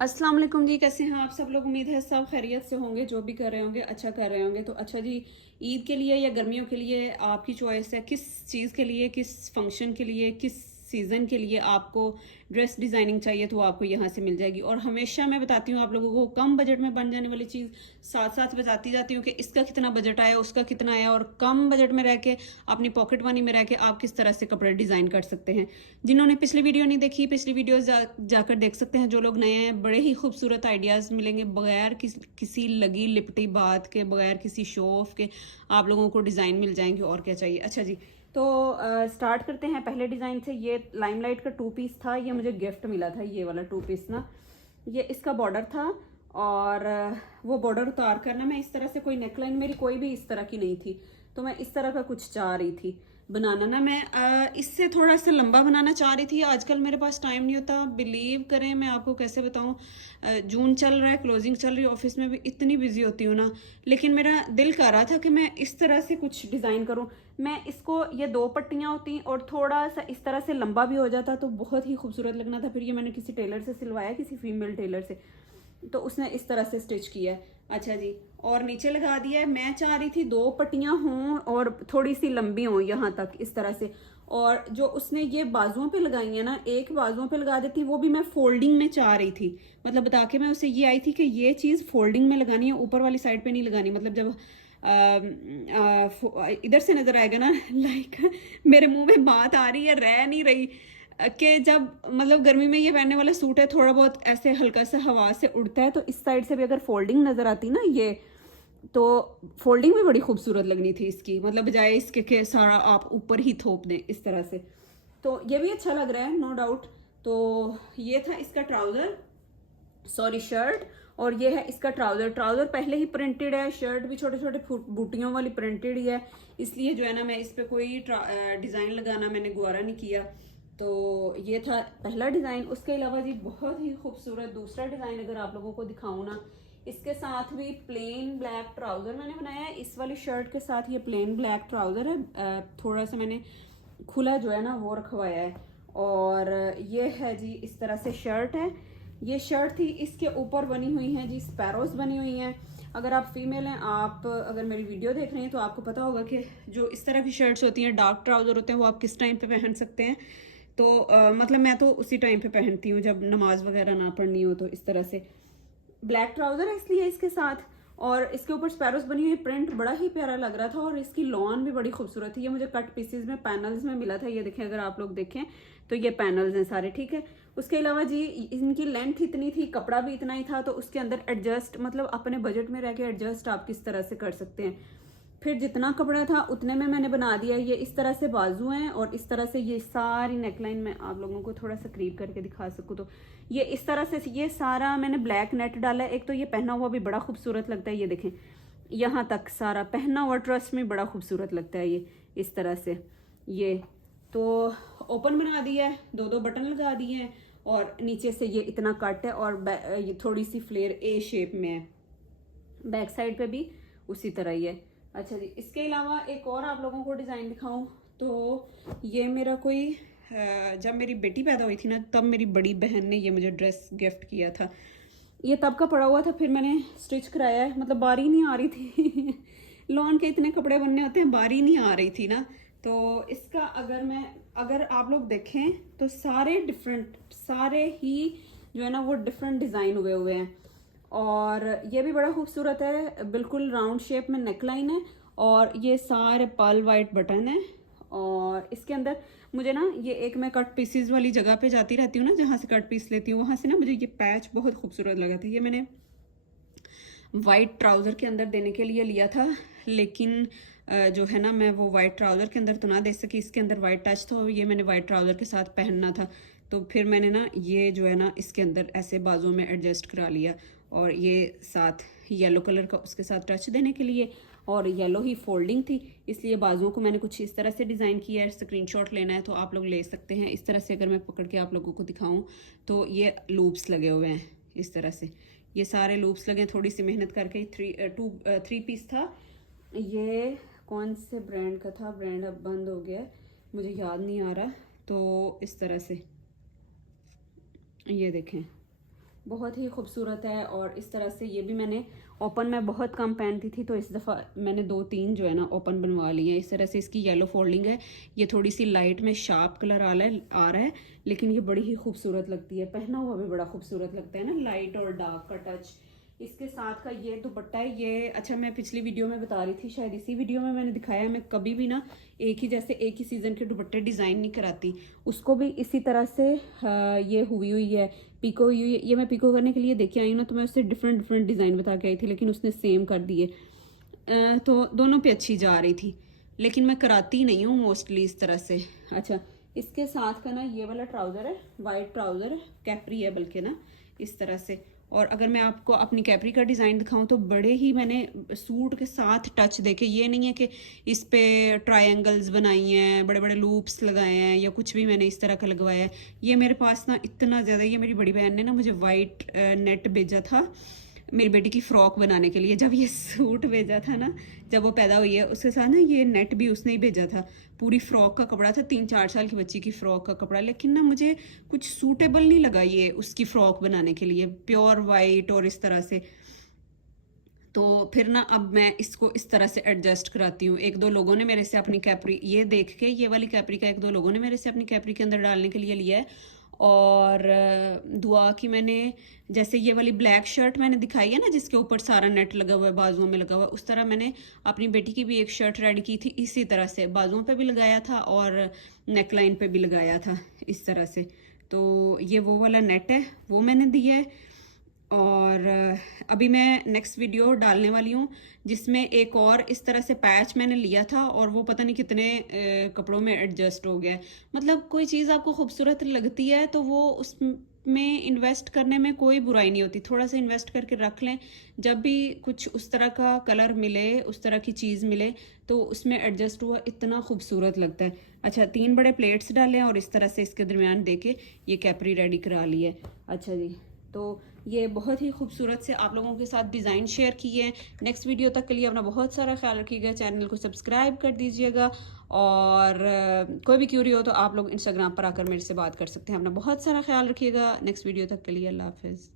अस्सलाम वालेकुम जी, कैसे हैं आप सब लोग। उम्मीद है सब खैरियत से होंगे, जो भी कर रहे होंगे अच्छा कर रहे होंगे। तो अच्छा जी, ईद के लिए या गर्मियों के लिए आपकी चॉइस है, किस चीज़ के लिए, किस फंक्शन के लिए, किस सीज़न के लिए आपको ड्रेस डिज़ाइनिंग चाहिए तो वो आपको यहाँ से मिल जाएगी। और हमेशा मैं बताती हूँ आप लोगों को, कम बजट में बन जाने वाली चीज़ साथ साथ बताती जाती हूँ कि इसका कितना बजट आया, उसका कितना आया, और कम बजट में रह के अपनी पॉकेट मनी में रह के आप किस तरह से कपड़े डिज़ाइन कर सकते हैं। जिन्होंने पिछली वीडियो नहीं देखी, पिछली वीडियो जाकर देख सकते हैं। जो लोग नए हैं, बड़े ही खूबसूरत आइडियाज़ मिलेंगे, बगैर किसी लगी लिपटी बात के, बगैर किसी शो ऑफ के आप लोगों को डिज़ाइन मिल जाएंगे। और क्या चाहिए। अच्छा जी, तो स्टार्ट करते हैं पहले डिज़ाइन से। ये लाइमलाइट का 2 पीस था, ये मुझे गिफ्ट मिला था। ये वाला 2 पीस ना, ये इसका बॉर्डर था। और वो बॉर्डर उतार कर ना, मैं इस तरह से, कोई नेकलाइन मेरी कोई भी इस तरह की नहीं थी, तो मैं इस तरह का कुछ चाह रही थी बनाना ना। मैं इससे थोड़ा सा लंबा बनाना चाह रही थी। आजकल मेरे पास टाइम नहीं होता, बिलीव करें, मैं आपको कैसे बताऊं। जून चल रहा है, क्लोजिंग चल रही है, ऑफिस में भी इतनी बिजी होती हूँ ना। लेकिन मेरा दिल कर रहा था कि मैं इस तरह से कुछ डिज़ाइन करूं। मैं इसको, ये 2 पट्टियां होती और थोड़ा सा इस तरह से लंबा भी हो जाता तो बहुत ही खूबसूरत लगना था। फिर ये मैंने किसी टेलर से सिलवाया, किसी फीमेल टेलर से, तो उसने इस तरह से स्टिच किया है। अच्छा जी, और नीचे लगा दिया है। मैं चाह रही थी 2 पट्टियां हों और थोड़ी सी लंबी हों यहाँ तक, इस तरह से। और जो उसने ये बाजुओं पे लगाई है ना, एक बाजुओं पे लगा देती, वो भी मैं फोल्डिंग में चाह रही थी। मतलब बता के मैं उसे ये आई थी कि ये चीज़ फोल्डिंग में लगानी है, ऊपर वाली साइड पे नहीं लगानी। मतलब जब इधर से नजर आएगा ना, लाइक मेरे मुंह में बात आ रही है, रह नहीं रही, कि जब मतलब गर्मी में ये पहनने वाला सूट है, थोड़ा बहुत ऐसे हल्का सा हवा से उड़ता है, तो इस साइड से भी अगर फोल्डिंग नजर आती ना ये, तो फोल्डिंग भी बड़ी खूबसूरत लगनी थी इसकी। मतलब बजाय इसके कि सारा आप ऊपर ही थोप दें इस तरह से। तो ये भी अच्छा लग रहा है, नो डाउट। तो ये था इसका ट्राउजर, सॉरी शर्ट। और ये है इसका ट्राउजर। ट्राउजर पहले ही प्रिंटेड है, शर्ट भी छोटे छोटे बूटियों वाली प्रिंटेड ही है, इसलिए जो है ना, मैं इस पर कोई डिज़ाइन लगाना मैंने गुआरा नहीं किया। तो ये था पहला डिज़ाइन। उसके अलावा जी बहुत ही खूबसूरत दूसरा डिज़ाइन अगर आप लोगों को दिखाऊं ना, इसके साथ भी प्लेन ब्लैक ट्राउजर मैंने बनाया है। इस वाली शर्ट के साथ ये प्लेन ब्लैक ट्राउजर है, थोड़ा सा मैंने खुला जो है ना वो रखवाया है। और ये है जी, इस तरह से शर्ट है। ये शर्ट थी, इसके ऊपर बनी हुई हैं जी स्पैरोज बनी हुई हैं। अगर आप फीमेल हैं, आप अगर मेरी वीडियो देख रहे हैं तो आपको पता होगा कि जो इस तरह की शर्ट्स होती हैं, डार्क ट्राउजर होते हैं, वो आप किस टाइम पे पहन सकते हैं। तो मतलब मैं तो उसी टाइम पे पहनती हूँ जब नमाज वगैरह ना पढ़नी हो। तो इस तरह से ब्लैक ट्राउजर है इसलिए इसके साथ। और इसके ऊपर स्पैरोस बनी हुई, प्रिंट बड़ा ही प्यारा लग रहा था। और इसकी लॉन भी बड़ी खूबसूरत थी। ये मुझे कट पीसेज में, पैनल्स में मिला था। ये देखें, अगर आप लोग देखें तो ये पैनल्स हैं सारे, ठीक है। उसके अलावा जी इनकी लेंथ इतनी थी, कपड़ा भी इतना ही था, तो उसके अंदर एडजस्ट, मतलब अपने बजट में रह के एडजस्ट आप किस तरह से कर सकते हैं। फिर जितना कपड़ा था उतने में मैंने बना दिया। ये इस तरह से बाजू हैं और इस तरह से ये सारी नेकलाइन में आप लोगों को थोड़ा सा करीब करके दिखा सकूँ तो ये इस तरह से, ये सारा मैंने ब्लैक नेट डाला है। एक तो ये पहना हुआ भी बड़ा खूबसूरत लगता है, ये देखें यहाँ तक सारा पहना हुआ, ट्रस्ट में बड़ा खूबसूरत लगता है ये इस तरह से। ये तो ओपन बना दिया है, 2 बटन लगा दिए हैं, और नीचे से ये इतना कट है, और ये थोड़ी सी फ्लेयर ए शेप में है। बैक साइड पे भी उसी तरह ही है। अच्छा जी, इसके अलावा एक और आप लोगों को डिज़ाइन दिखाऊं तो ये मेरा कोई जब मेरी बेटी पैदा हुई थी ना, तब मेरी बड़ी बहन ने ये मुझे ड्रेस गिफ्ट किया था। ये तब का पड़ा हुआ था, फिर मैंने स्टिच कराया है। मतलब बारी नहीं आ रही थी लॉन के इतने कपड़े बनने होते हैं, बारी नहीं आ रही थी ना। तो इसका अगर आप लोग देखें तो सारे डिफरेंट, सारे ही जो है ना वो डिफरेंट डिज़ाइन हुए हुए हैं। और ये भी बड़ा खूबसूरत है, बिल्कुल राउंड शेप में नेकलाइन है, और ये सारे पर्ल वाइट बटन है। और इसके अंदर मुझे ना, ये एक मैं कट पीसीज वाली जगह पे जाती रहती हूँ ना, जहाँ से कट पीस लेती हूँ, वहाँ से ना मुझे ये पैच बहुत खूबसूरत लगा था। ये मैंने वाइट ट्राउज़र के अंदर देने के लिए लिया था, लेकिन जो है ना, मैं वो वाइट ट्राउज़र के अंदर तो ना दे सकी। इसके अंदर वाइट टच था, ये मैंने वाइट ट्राउज़र के साथ पहनना था, तो फिर मैंने ना ये जो है ना इसके अंदर ऐसे बाजू में एडजस्ट करा लिया। और ये साथ येलो कलर का उसके साथ टच देने के लिए, और येलो ही फोल्डिंग थी, इसलिए बाजुओं को मैंने कुछ इस तरह से डिज़ाइन किया है। स्क्रीनशॉट लेना है तो आप लोग ले सकते हैं। इस तरह से अगर मैं पकड़ के आप लोगों को दिखाऊं तो ये लूप्स लगे हुए हैं इस तरह से, ये सारे लूप्स लगे। थोड़ी सी मेहनत करके 3 पीस था। ये कौन से ब्रांड का था, ब्रांड अब बंद हो गया है, मुझे याद नहीं आ रहा। तो इस तरह से ये देखें, बहुत ही खूबसूरत है। और इस तरह से ये भी मैंने ओपन में बहुत कम पहनती थी, तो इस दफ़ा मैंने 2-3 जो है ना ओपन बनवा लिए हैं। इस तरह से इसकी येलो फोल्डिंग है, ये थोड़ी सी लाइट में शार्प कलर आ रहा है, लेकिन ये बड़ी ही खूबसूरत लगती है, पहना हुआ भी बड़ा खूबसूरत लगता है ना, लाइट और डार्क का टच। इसके साथ का ये दुपट्टा है, ये अच्छा मैं पिछली वीडियो में बता रही थी, शायद इसी वीडियो में मैंने दिखाया, मैं कभी भी ना एक ही सीज़न के दुपट्टे डिज़ाइन नहीं कराती। उसको भी इसी तरह से ये हुई है, पिको हुई है। ये मैं पिको करने के लिए देखे आई हूँ ना, तो मैं उससे डिफरेंट डिज़ाइन बता के आई थी, लेकिन उसने सेम कर दिए। तो दोनों पे अच्छी जा रही थी, लेकिन मैं कराती नहीं हूँ मोस्टली इस तरह से। अच्छा, इसके साथ का ना ये वाला ट्राउज़र है, वाइट ट्राउज़र है, कैप्री है बल्कि ना, इस तरह से। और अगर मैं आपको अपनी कैप्री का डिज़ाइन दिखाऊं तो बड़े ही मैंने सूट के साथ टच देखे, ये नहीं है कि इस पे ट्रायंगल्स बनाई हैं, बड़े बड़े लूप्स लगाए हैं या कुछ भी मैंने इस तरह का लगवाया है। ये मेरे पास ना इतना ज़्यादा, ये मेरी बड़ी बहन ने ना मुझे वाइट नेट भेजा था मेरी बेटी की फ़्रॉक बनाने के लिए। जब ये सूट भेजा था ना, जब वो पैदा हुई है, उसके साथ ना ये नेट भी उसने ही भेजा था। पूरी फ़्रॉक का कपड़ा था, 3-4 साल की बच्ची की फ़्रॉक का कपड़ा, लेकिन ना मुझे कुछ सूटेबल नहीं लगा ये उसकी फ़्रॉक बनाने के लिए, प्योर वाइट और इस तरह से। तो फिर ना अब मैं इसको इस तरह से एडजस्ट कराती हूँ। 1-2 लोगों ने मेरे से अपनी कैप्री ये देख के, ये वाली कैप्री का 1-2 लोगों ने मेरे से अपनी कैप्री के अंदर डालने के लिए लिया है। और दुआ की मैंने, जैसे ये वाली ब्लैक शर्ट मैंने दिखाई है ना जिसके ऊपर सारा नेट लगा हुआ है, बाजुओं में लगा हुआ है, उस तरह मैंने अपनी बेटी की भी एक शर्ट रेडी की थी, इसी तरह से बाजुओं पे भी लगाया था और नेकलाइन पे भी लगाया था इस तरह से। तो ये वो वाला नेट है, वो मैंने दिया है। और अभी मैं नेक्स्ट वीडियो डालने वाली हूँ जिसमें एक और इस तरह से पैच मैंने लिया था, और वो पता नहीं कितने कपड़ों में एडजस्ट हो गया है। मतलब कोई चीज़ आपको खूबसूरत लगती है तो वो उसमें इन्वेस्ट करने में कोई बुराई नहीं होती, थोड़ा सा इन्वेस्ट करके रख लें, जब भी कुछ उस तरह का कलर मिले, उस तरह की चीज़ मिले, तो उसमें एडजस्ट हुआ इतना खूबसूरत लगता है। अच्छा, 3 बड़े प्लेट्स डाले और इस तरह से इसके दरमियान दे के ये कैप्री रेडी करा ली है। अच्छा जी, तो ये बहुत ही खूबसूरत से आप लोगों के साथ डिज़ाइन शेयर किए हैं। नेक्स्ट वीडियो तक के लिए अपना बहुत सारा ख्याल रखिएगा, चैनल को सब्सक्राइब कर दीजिएगा, और कोई भी क्यूरी हो तो आप लोग इंस्टाग्राम पर आकर मेरे से बात कर सकते हैं। अपना बहुत सारा ख्याल रखिएगा। नेक्स्ट वीडियो तक के लिए अल्लाह हाफिज़।